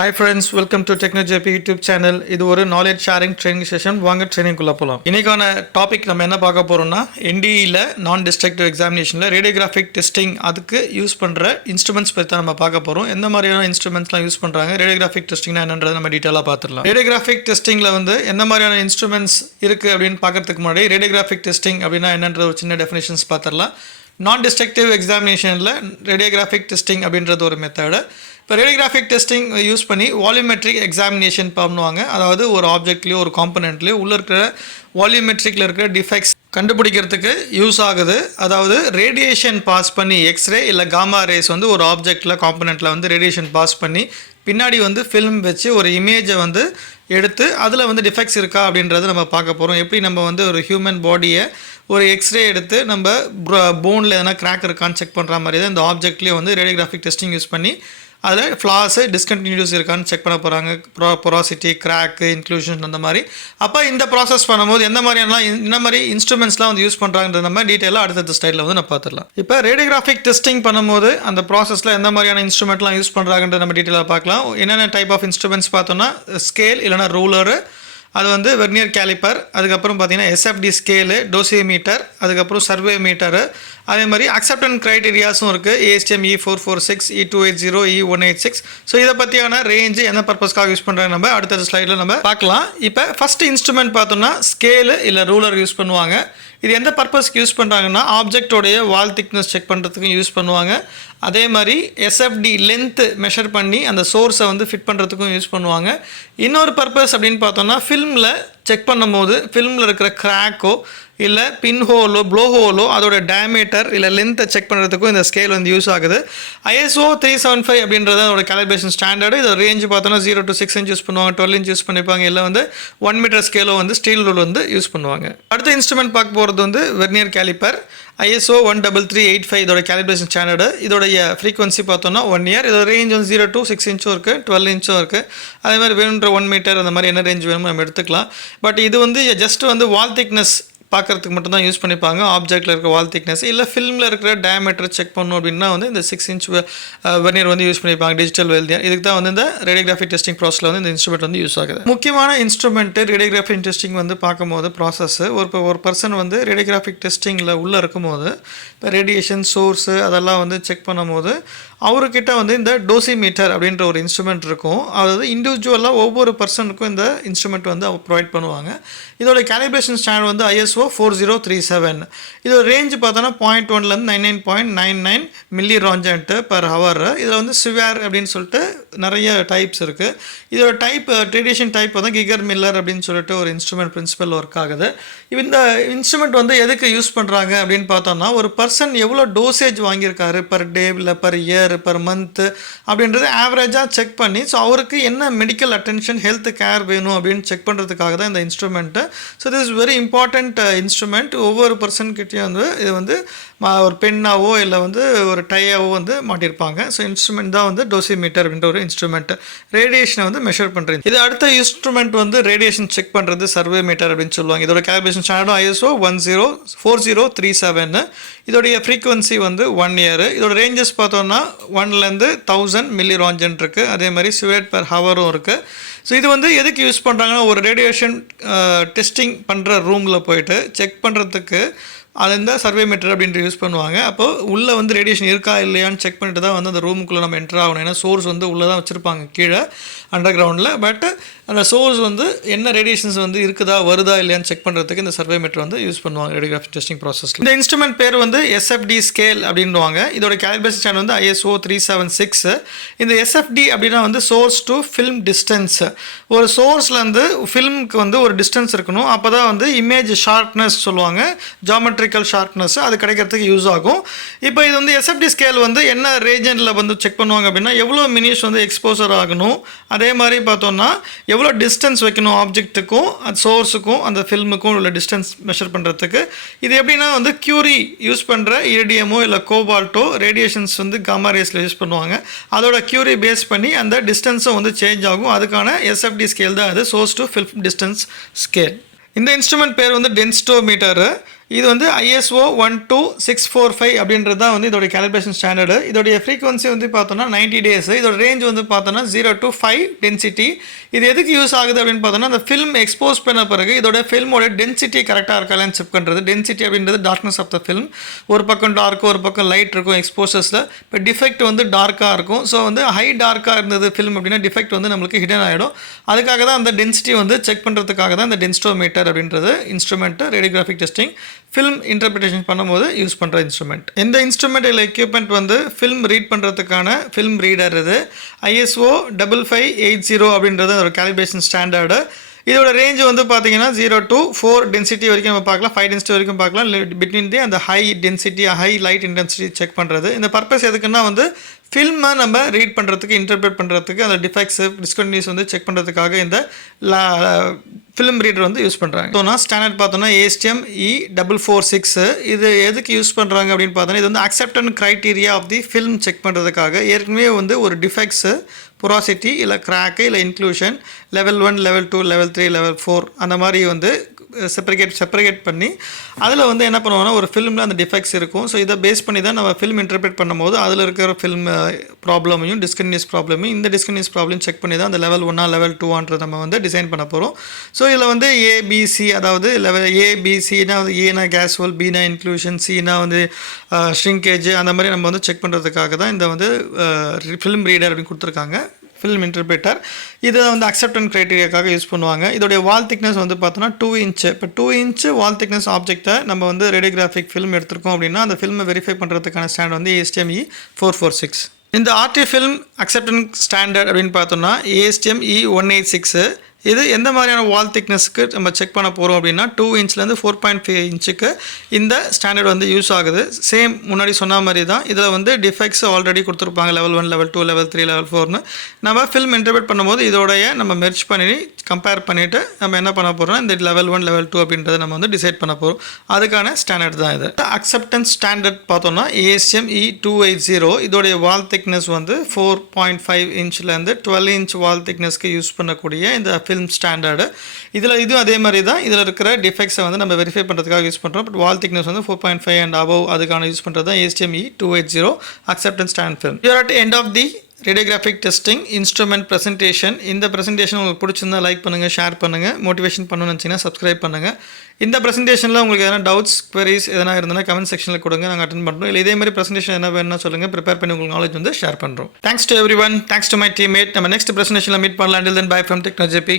Hi friends, welcome to TechnoJP YouTube channel. இது ஒரு knowledge sharing training session. வாங்க ட்ரெயினிங்குள்ளே போகலாம். இன்னைக்கான டாபிக் நம்ம என்ன பார்க்க போகிறோம்னா NDEல நான் டிஸ்ட்ரக்டிவ் எக்ஸாமினேஷனில் ரேடியோகிராஃபிக் டெஸ்டிங் அதுக்கு யூஸ் பண்ணுற இன்ஸ்ட்ருமெண்ட்ஸ் பற்றி தான் நம்ம பார்க்க போகிறோம். எந்த மாதிரியான இன்ஸ்ட்ருமெண்ட்ஸ்லாம் யூஸ் பண்ணுறாங்க, ரேடியோகிராஃபிக் டெஸ்டிங்னா என்னன்றதை நம்ம டீட்டெயிலாக பார்த்துடலாம். ரேடியோகிராஃபிக் டெஸ்டிங்கில் வந்து எந்த மாதிரியான இன்ஸ்ட்ருமெண்ட்ஸ் இருக்குது அப்படின்னு பார்க்கறதுக்கு முன்னாடி ரேடியோகிராஃபிக் டெஸ்டிங் அப்படின்னா என்னன்ற ஒரு சின்ன டெஃபினேஷன்ஸ் பார்த்துடலாம். நான் டிஸ்ட்ரக்டிவ் எக்ஸாமினேஷனில் ரேடியோகிராஃபிக் டெஸ்டிங் அப்படின்றது ஒரு மெத்தடு. இப்போ ரேடியோகிராஃபிக் டெஸ்டிங் யூஸ் பண்ணி வால்யூமெட்ரிக் எக்ஸாமினேஷன் பண்ணுவாங்க. அதாவது ஒரு ஆப்ஜெக்ட்லேயோ ஒரு காம்பனண்ட்லேயோ உள்ளே இருக்கிற வால்யூமெட்ரிக்கில் இருக்கிற டிஃபெக்ட்ஸ் கண்டுபிடிக்கிறதுக்கு யூஸ் ஆகுது. அதாவது ரேடியேஷன் பாஸ் பண்ணி எக்ஸ்ரே இல்லை காமா ரேஸ் வந்து ஒரு ஆப்ஜெக்டில் காம்பனண்ட்டில் வந்து ரேடியேஷன் பாஸ் பண்ணி பின்னாடி வந்து ஃபில்ம் வச்சு ஒரு இமேஜை வந்து எடுத்து அதில் வந்து டிஃபெக்ட்ஸ் இருக்கா அப்படின்றத நம்ம பார்க்க போகிறோம். எப்படி நம்ம வந்து ஒரு ஹியூமன் பாடியை ஒரு எக்ஸ்ரே எடுத்து நம்ம போனில் எதனா கிராக் இருக்கான்னு செக் பண்ணுற மாதிரி தான் இந்த ஆப்ஜெக்ட்லேயே வந்து ரேடியோகிராஃபிக் டெஸ்டிங் யூஸ் பண்ணி அதில் ஃப்ளாஸு டிஸ்கண்டினியூஸ் இருக்கான்னு செக் பண்ண போகிறாங்க. பொராசிட்டி, கிராக்கு, இன்க்ளூஷன் அந்த மாதிரி. அப்போ இந்த ப்ராசஸ் பண்ணும்போது எந்த மாதிரியான இந்த மாதிரி இன்ஸ்ட்ருமெண்ட்ஸ்லாம் வந்து யூஸ் பண்ணுறாங்கன்ற நம்ம டீட்டெயிலாக அடுத்தடுத்த ஸ்டைலில் வந்து நம்ம பார்த்துடலாம். இப்போ ரேடியோகிராஃபிக் டெஸ்டிங் பண்ணும்போது அந்த ப்ராசஸில் எந்த மாதிரியான இன்ஸ்ட்ருமெண்ட்லாம் யூஸ் பண்ணுறாங்கன்ற நம்ம டீட்டெயிலாக பார்க்கலாம். என்னென்ன டைப் ஆஃப் இன்ஸ்ட்ருமெண்ட்ஸ் பார்த்தோன்னா ஸ்கேல் இல்லைனா ரூலரு, அது வந்து வெர்னியர் கேலிப்பர், அதுக்கப்புறம் பார்த்தீங்கன்னா எஸ்எஃப்டி ஸ்கேலு, டோசியோமீட்டர், அதுக்கப்புறம் சர்வே மீட்டரு, அதே மாதிரி அக்செப்டன்ஸ் க்ரைட்டீரியாஸும் இருக்குது. ASTM E446, E280, E186. So இதை பற்றியான ரேஞ்சு என்ன பர்பஸ்க்காக யூஸ் பண்ணுறாங்க நம்ம அடுத்த ஸ்லைடில் நம்ம பார்க்கலாம். இப்போ ஃபஸ்ட் இன்ஸ்ட்ருமெண்ட் பார்த்தோம்னா ஸ்கேலு இல்லை ரூலர் யூஸ் பண்ணுவாங்க. இது எந்த பர்பஸ்க்கு யூஸ் பண்ணுறாங்கன்னா ஆப்ஜெக்டோடைய வால் திக்னஸ் செக் பண்ணுறதுக்கும் யூஸ் பண்ணுவாங்க. அதே மாதிரி எஸ்எஃப்டி லென்த்து மெஷர் பண்ணி அந்த சோர்ஸை வந்து ஃபிட் பண்ணுறதுக்கும் யூஸ் பண்ணுவாங்க. இன்னொரு பர்பஸ் அப்படின்னு பார்த்தோம்னா ஃபில்மில் செக் பண்ணும்போது ஃபில்மில் இருக்கிற கிராக்கோ இல்லை பின் ஹோலோ ப்ளோ ஹோலோ அதோட டயமீட்டர் இல்லை லென்த்தை செக் பண்ணுறதுக்கும் இந்த ஸ்கேல் வந்து யூஸ் ஆகுது. ISO 375 அப்படின்றது அதோட கேலிப்ரேஷன் ஸ்டாண்டர்டு. இதோட ரேஞ்சு பார்த்தோன்னா 0 to 6 inch யூஸ் பண்ணுவாங்க, 12 inch யூஸ் பண்ணிப்பாங்க, இல்லை வந்து 1 meter ஸ்கேலோ வந்து ஸ்டீல் ரூல் வந்து யூஸ் பண்ணுவாங்க. அடுத்த இன்ஸ்ட்ருமெண்ட் பார்க்க போகிறது வந்து வெர்னியர் கேலிப்பர். ISO 13385 இதோட கேலிப்ரேஷன் ஸ்டாண்டர்டு. இதோடைய ஃப்ரீக்வன்சி பார்த்தோன்னா 1 year. இதோட ரேஞ்ச் வந்து 0 to 6 inch இருக்குது, 12 inch இருக்குது. அதே மாதிரி வேணுன்ற 1 meter அந்த மாதிரி என்ன ரேஞ்ச் வேணுமோ நம்ம எடுத்துக்கலாம். பட் இது வந்து ஜஸ்ட் வந்து வால் திக்னஸ் பார்க்குறதுக்கு மட்டும் தான் யூஸ் பண்ணிப்பாங்க. ஆப்ஜெக்டில் இருக்கிற வால் திக்னஸ் இல்லை ஃபில்மில் இருக்கிற டயமீட்டர் செக் பண்ணணும் அப்படின்னா வந்து இந்த 6 inch வெர்னியர் வந்து யூஸ் பண்ணிப்பாங்க, டிஜிட்டல் வெல்னியர். இதுக்கு தான் வந்து இந்த ரேடியோகிராஃபிக் டெஸ்டிங் ப்ராசஸில் வந்து இந்த இன்ஸ்ட்ருமெண்ட் வந்து யூஸ் ஆகுது. முக்கியமான இன்ஸ்ட்ருமெண்ட்டு ரேடியோகிராஃபிக் டெஸ்டிங் வந்து பார்க்கும்போது ப்ராசஸ் ஒரு பர்சன் வந்து ரேடியோகிராஃபிக் டெஸ்டிங்கில் உள்ளே இருக்கும்போது இப்போ ரேடியேஷன் சோர்ஸு அதெல்லாம் வந்து செக் பண்ணும்போது அவர்கிட்ட வந்து இந்த டோசிமீட்டர் அப்படின்ற ஒரு இன்ஸ்ட்ருமெண்ட் இருக்கும். அதாவது இண்டிவிஜுவலாக ஒவ்வொரு பர்சனுக்கும் இந்த இன்ஸ்ட்ருமெண்ட் வந்து அவங்க ப்ரொவைட் பண்ணுவாங்க. இதோட கேலிப்ரேஷன் ஸ்டாண்டர்ட் வந்து ISO 4037. இதோட ரேஞ்சு பார்த்தோன்னா 0.1 99.99 மில்லி ராஞ்சன்ட்டு பர் ஹவர். இதில் வந்து சிவியர் அப்படின்னு சொல்லிட்டு நிறைய டைப்ஸ் இருக்குது. இதோட டைப் ரேடியேஷன் டைப் வந்து கிகர் மில்லர் அப்படின்னு சொல்லிட்டு ஒரு இன்ஸ்ட்ருமெண்ட் பிரின்சிபல் ஒர்க் ஆகுது. இந்த இன்ஸ்ட்ருமெண்ட் வந்து எதுக்கு யூஸ் பண்ணுறாங்க அப்படின்னு பார்த்தோம்னா ஒரு பர்சன் எவ்வளோ டோசேஜ் வாங்கியிருக்காரு பர் டே இல்லை பர் இயர் பர் மந்த்து அப்படின்றது ஆவரேஜாக செக் பண்ணி ஸோ அவருக்கு என்ன மெடிக்கல் அட்டென்ஷன் ஹெல்த் கேர் வேணும் அப்படின்னு செக் பண்ணுறதுக்காக தான் இந்த instrument. So this is very important instrument. ஒவ்வொரு பர்சன்கிட்டையும் வந்து இது வந்து ஒரு பெண்ணாவோ இல்லை வந்து ஒரு டையாவோ வந்து மாட்டியிருப்பாங்க. ஸோ இன்ஸ்ட்ருமெண்ட் தான் வந்து டோசிமீட்டர் அப்படின்ற ஒரு இன்ஸ்ட்ருமெண்ட் ரேடியேஷனை வந்து மெஷர் பண்ணுறது. இது அடுத்த இன்ஸ்ட்ருமெண்ட் வந்து ரேடியேஷன் செக் பண்ணுறது சர்வே மீட்டர் அப்படின்னு சொல்லுவாங்க. இதோட கேலிப்ரேஷன் ஸ்டாண்டர்டும் ISO 10407. இதோடைய ஃப்ரீக்வன்சி வந்து 1 year. இதோட ரேஞ்சஸ் பார்த்தோன்னா 1 to 1000 மில்லி ராஞ்சன் இருக்குது. அதே மாதிரி சிவேட் பர் ஹவரும் இருக்குது. ஸோ இது வந்து எதுக்கு யூஸ் பண்ணுறாங்கன்னா ஒரு ரேடியேஷன் டெஸ்டிங் பண்ணுற ரூமில் போயிட்டு செக் பண்ணுறதுக்கு அது இந்த சர்வே மீட்டர் அப்படின்ட்டு யூஸ் பண்ணுவாங்க. அப்போது உள்ளே வந்து ரேடியேஷன் இருக்கா இல்லையான்னு செக் பண்ணிட்டு தான் வந்து அந்த ரூமுக்குள்ளே நம்ம என்ட்ரு ஆகணும். ஏன்னா சோர்ஸ் வந்து உள்ளே தான் வச்சுருப்பாங்க கீழே அண்டர் கிரவுண்டில். பட் அந்த சோர்ஸ் வந்து என்ன ரேடியேஷன்ஸ் வந்து இருக்குதா வருதா இல்லையான்னு செக் பண்ணுறதுக்கு இந்த சர்வே மீட்டர் வந்து யூஸ் பண்ணுவாங்க ரேடியோகிராஃபிக் டெஸ்டிங் ப்ராசஸில். இந்த இன்ஸ்ட்ருமெண்ட் பேர் வந்து SFD ஸ்கேல் அப்படின்வாங்க. இதோட கேலிப்ரேஷன் ஸ்டாண்டர்ட் வந்து ISO 376. இந்த SFD அப்படின்னா வந்து சோர்ஸ் டு ஃபில்ம் டிஸ்டன்ஸ். ஒரு சோர்ஸ்லேருந்து ஃபில்முக்கு வந்து ஒரு டிஸ்டன்ஸ் இருக்கணும். அப்போ தான் வந்து இமேஜ் ஷார்ப்னஸ் சொல்லுவாங்க, ஜாமெட்ரிக்கல் ஷார்ப்னஸ் அது கிடைக்கிறதுக்கு யூஸ் ஆகும். இப்போ இது வந்து SFD ஸ்கேல் வந்து என்ன ரேஞ்சனில் வந்து செக் பண்ணுவாங்க அப்படின்னா எவ்வளோ மினிட்ஸ் வந்து எக்ஸ்போசர் ஆகணும், அதே மாதிரி பார்த்தோன்னா எவ்வளோ டிஸ்டன்ஸ் வைக்கணும் ஆப்ஜெக்ட்டுக்கும் அது சோர்ஸுக்கும் அந்த ஃபில்முக்கும் உள்ள டிஸ்டன்ஸ் மெஷர் பண்ணுறதுக்கு. இது எப்படின்னா வந்து கியூரி யூஸ் பண்ணுற இரிடியமோ இல்லை கோபால்ட்டோ ரேடியேஷன்ஸ் வந்து காமா ரேஸில் யூஸ் பண்ணுவாங்க. அதோட கியூரி பேஸ் பண்ணி அந்த டிஸ்டன்ஸும் வந்து சேஞ்ச் ஆகும். அதுக்கான SFD ஸ்கேல் தான் அது source to film distance scale. இந்த இன்ஸ்ட்ருமெண்ட் பேர் வந்து டென்சிட்டோமீட்டரு. இது வந்து ISO 12645 அப்படின்றது தான் வந்து இதோட கேலிப்ரேஷன் ஸ்டாண்டர்டு. இதோடைய ஃப்ரீக்வன்சி வந்து பார்த்தோன்னா 90 டேஸ். இதோட ரேஞ்ச் வந்து பார்த்தோன்னா 0 to 5 டென்சிட்டி. இது எதுக்கு யூஸ் ஆகுது அப்படின்னு பார்த்தோன்னா அந்த ஃபில்ம் எக்ஸ்போஸ் பண்ண பிறகு இதோட ஃபில்மோட டென்சிட்டி கரெக்டாக இருக்கான்னு செக் பண்ணுறது. டென்சிட்டி அப்படின்றது டார்க்னஸ் ஆஃப் த ஃபில்ம். ஒரு பக்கம் டார்க்கும் ஒரு பக்கம் லைட் இருக்கும் எக்ஸ்போசர்ஸில். இப்போ டிஃபெக்ட் வந்து டார்க்காக இருக்கும். ஸோ வந்து ஹை டார்க்காக இருந்தது ஃபில்ம் அப்படின்னா டிஃபெக்ட் வந்து நம்மளுக்கு ஹிடன் ஆகிடும். அதுக்காக தான் அந்த டென்சிட்டி வந்து செக் பண்ணுறதுக்காக தான் இந்த டென்ஸ்டோமீட்டர் அப்படின்றது instrument radiographic testing film interpretation பண்ணும்போது யூஸ் பண்ணுற இன்ஸ்ட்ருமெண்ட். இந்த இன்ஸ்ட்ருமெண்ட் இல்லை எக்யூப்மெண்ட் வந்து ஃபில்ம் ரீட் பண்ணுறதுக்கான ஃபில்ம் ரீடர். இது ISO 5580 அப்படின்றது ஒரு கேலிப்ரேஷன் ஸ்டாண்டர்டு. இதோட ரேஞ்ச் வந்து பார்த்தீங்கன்னா 0 to 4 டென்சிட்டி வரைக்கும் நம்ம பார்க்கலாம், 5 டென்சிட்டி வரைக்கும் பார்க்கலாம். பிட்வீன் தி அந்த high density high light intensity check பண்ணுறது. இந்த பர்பஸ் எதுக்குன்னா வந்து ஃபில்மை நம்ம ரீட் பண்ணுறதுக்கு இன்டர்பிரேட் பண்ணுறதுக்கு அந்த டிஃபெக்ட்ஸு டிஸ்கண்டினியூஸ் வந்து செக் பண்ணுறதுக்காக இந்த ஃபிலிம் ரீடர் வந்து யூஸ் பண்ணுறாங்க. ஸோ நான் ஸ்டாண்டர்ட் பார்த்தோன்னா ASTM E446. இது எதுக்கு யூஸ் பண்ணுறாங்க அப்படின்னு பார்த்தோன்னா இது வந்து acceptance criteria of the film check பண்ணுறதுக்காக. ஏற்கனவே வந்து ஒரு டிஃபெக்ட்ஸு பொராசிட்டி இல்லை கிராக்கு இல்லை inclusion level 1 level 2 level 3 level 4 அந்த மாதிரி வந்து செப்பரேட் பண்ணி அதில் வந்து என்ன பண்ணுவோம்னா ஒரு ஃபிலிமில் அந்த டிஃபெக்ட்ஸ் இருக்கும். ஸோ இதை பேஸ் பண்ணி தான் நம்ம ஃபில்ம் இன்டர்பிரேட் பண்ணும்போது அதில் இருக்கிற ஃபில்ம் ப்ராப்ளமையும் டிஸ்கன்டினியூஸ் ப்ராப்ளமையும் இந்த டிஸ்கன்டினியூஸ் ப்ராப்ளம் செக் பண்ணி தான் அந்த லெவல் 1 லெவல் 2 நம்ம வந்து டிசைன் பண்ண போகிறோம். ஸோ இதில் வந்து ABC அதாவது லெவல் ABCனா வந்து ஏனா கேஸ்வல், Bனா இன்க்ளூஷன், Cனா வந்து ஷ்ரிங்கேஜ் அந்த மாதிரி நம்ம வந்து செக் பண்ணுறதுக்காக தான் இந்த வந்து ஃபில்ம் ரீடர் அப்படின்னு கொடுத்துருக்காங்க. ஃபில்ம் இன்டர்பிரேட்டர் இதை வந்து அக்செப்டன்ஸ் க்ரைட்டீரியாக்காக யூஸ் பண்ணுவாங்க. இதோடைய வால் திக்னஸ் வந்து பார்த்தோன்னா 2 இன்ச்சு. இப்போ 2 இன்ச்சு வால் திக்னஸ் ஆப்ஜெக்டை நம்ம வந்து ரேடியோகிராஃபிக் ஃபில்ம் எடுத்திருக்கோம் அப்படின்னா அந்த ஃபில்மை வெரிஃபை பண்ணுறதுக்கான ஸ்டாண்ட் வந்து ASTM E446. இந்த RT ஃபில்ம் அக்செப்டன்ஸ் ஸ்டாண்டர்ட் அப்படின்னு பார்த்தோன்னா ASTM E186. இது எந்த மாதிரியான வால் திக்னஸ்க்கு நம்ம செக் பண்ண போகிறோம் அப்படின்னா 2 இன்ச்லேருந்து 4.5 இன்ச்சுக்கு இந்த ஸ்டாண்டர்ட் வந்து யூஸ் ஆகுது. சேம் முன்னாடி சொன்ன மாதிரி தான் இதில் வந்து டிஃபெக்ட்ஸ் ஆல்ரெடி கொடுத்துருப்பாங்க லெவல் 1 லெவல் 2 லெவல் 3 லெவல் 4னு. நம்ம ஃபில்ம் இன்டர்பிரேட் பண்ணும்போது இதோடைய நம்ம மெர்ஜ் பண்ணி கம்பேர் பண்ணிவிட்டு நம்ம என்ன பண்ண போகிறோம்னா இந்த லெவல் 1 லெவல் 2 அப்படின்றத நம்ம வந்து டிசைட் பண்ண போகிறோம். அதுக்கான ஸ்டாண்டர்ட் தான் இது. அக்செப்டன்ஸ் ஸ்டாண்டர்ட் பார்த்தோம்னா ASTM E280. இதோடைய வால் திக்னஸ் வந்து 4.5 இன்ச்லேருந்து 12 இன்ச் வால் திக்னஸ்க்கு யூஸ் பண்ணக்கூடிய இந்த ஃபில்ம் ஸ்டாண்டர்டு. இதுவும் அதே மாதிரி தான். இதில் இருக்கிற டிஃபெக்ட்ஸை வந்து நம்ம வெரிஃபை பண்ணுறதுக்காக யூஸ் பண்ணுறோம். பட் வால் திக்னஸ் வந்து 4.5 அண்ட் அபவ் அதுக்கான யூஸ் பண்ணுறது தான் ASTM E280 acceptance standard film. You are at end of the radiographic testing instrument presentation. இந்த ப்ரெசன்டேஷன் உங்களுக்கு பிடிச்சிருந்தா லைக் பண்ணுங்கள், ஷேர் பண்ணுங்கள், மோட்டிவேஷன் பண்ணணும்னு நினச்சிங்கன்னா சப்ஸ்கிரைப் பண்ணுங்கள். இந்த ப்ரெசன்டேஷனில் உங்களுக்கு எதனா டவுட்ஸ் குவரிஸ் எதனா இருந்தால் கமெண்ட் செக்ஷனில் கொடுங்க, நாங்கள் அட்டன் பண்ணுறோம். இல்லை இதே மாதிரி ப்ரெசன்டேஷன் என்ன வேணும்னா சொல்லுங்கள், ப்ரிப்பேர் பண்ணி உங்களுக்கு நாலேஜ் வந்து ஷேர் பண்ணுறோம். Thanks to every one, thanks to my teammate. நம்ம நெக்ஸ்ட் ப்ரெசன்டேஷனில் மீட் பண்ணலாம். Until then, bye from Techno JP.